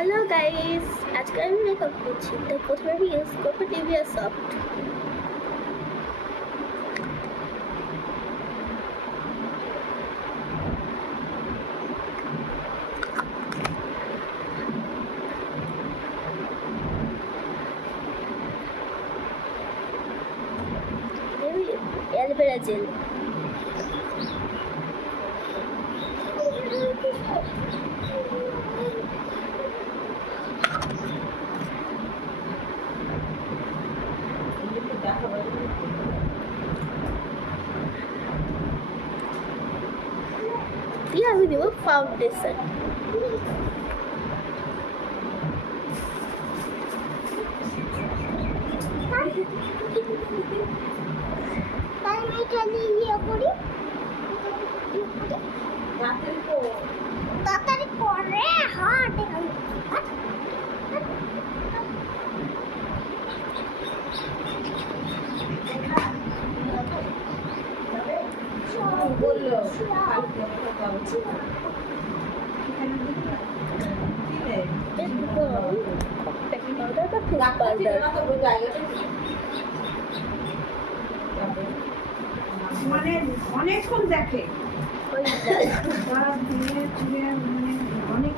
Hello guys, আজকে আমি makeup করছি। তো প্রথমে আমি ইউজ করবো নিভিয়া সফট। Aloe vera gel. দিয়ে আমি দেবো ফাউন্ডেশন। তাড়াতাড়ি করে হাট বললো মানে অনেকক্ষণ দেখে অনেক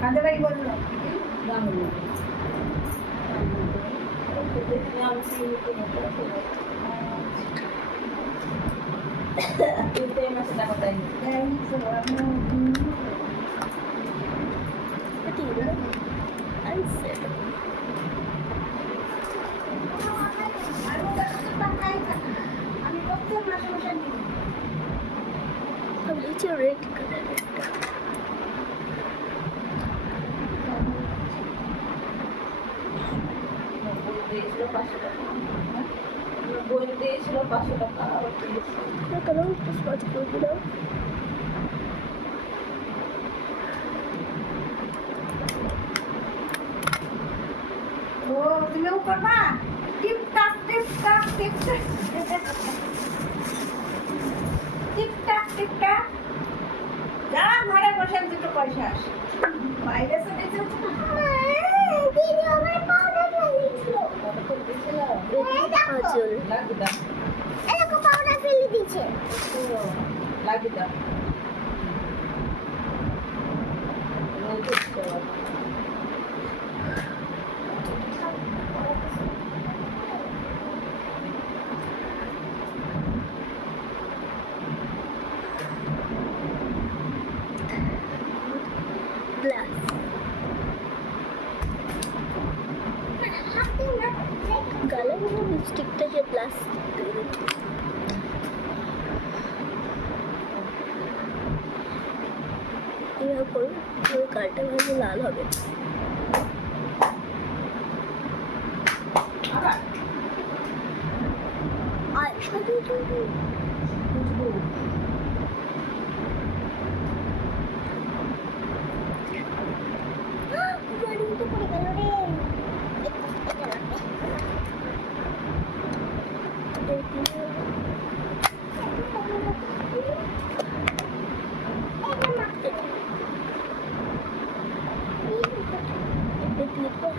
কাদের বাড়ি বললো রেড বই দিয়েছিল 500 টাকা কালার স্পট করে দিলাম। ও তুমিও করবা টিপ টাপ টিপ টাপ টিপ টাপ টিপ টাপ টিপ টাপ যা ঘরে বসে দুটো পয়সা আসে বাইরে চলে যাচ্ছে দিদি আমার পাউডার ফেলেছিল। আঁচল লাগি দাও এরকম পাউডার ফেলে দিয়েছে। লাগি দাও গ্লাস গালে কোনো লিপস্টিকটাকে প্লাস্টিক এভাবে করুন, ওই গালটা ভালো লাল হবে। আর সাথে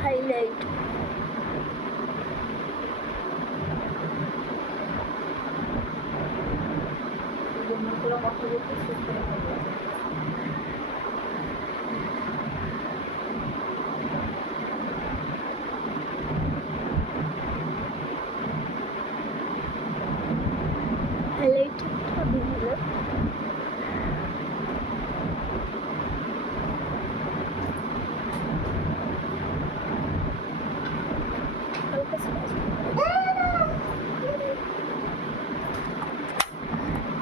হাইলাইট কথা বলতে হাইলাইট হবে না।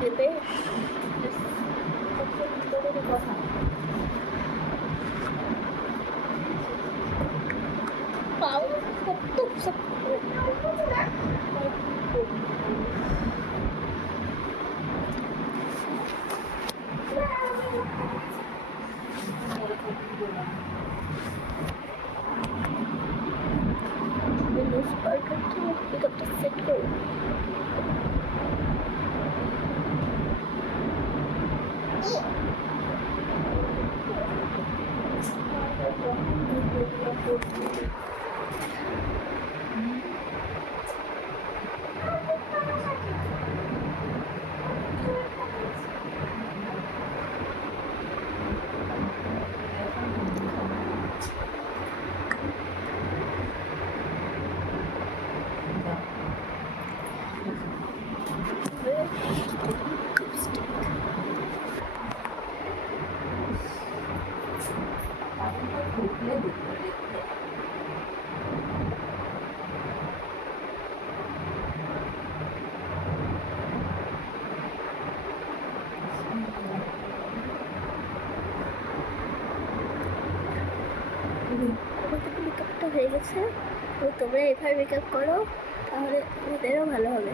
এতে পাও সব মেকআপটা হয়ে গেছে, তো তোমরা এভাবে মেকআপ করো, তাহলে ওদেরও ভালো হবে।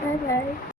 Bye bye.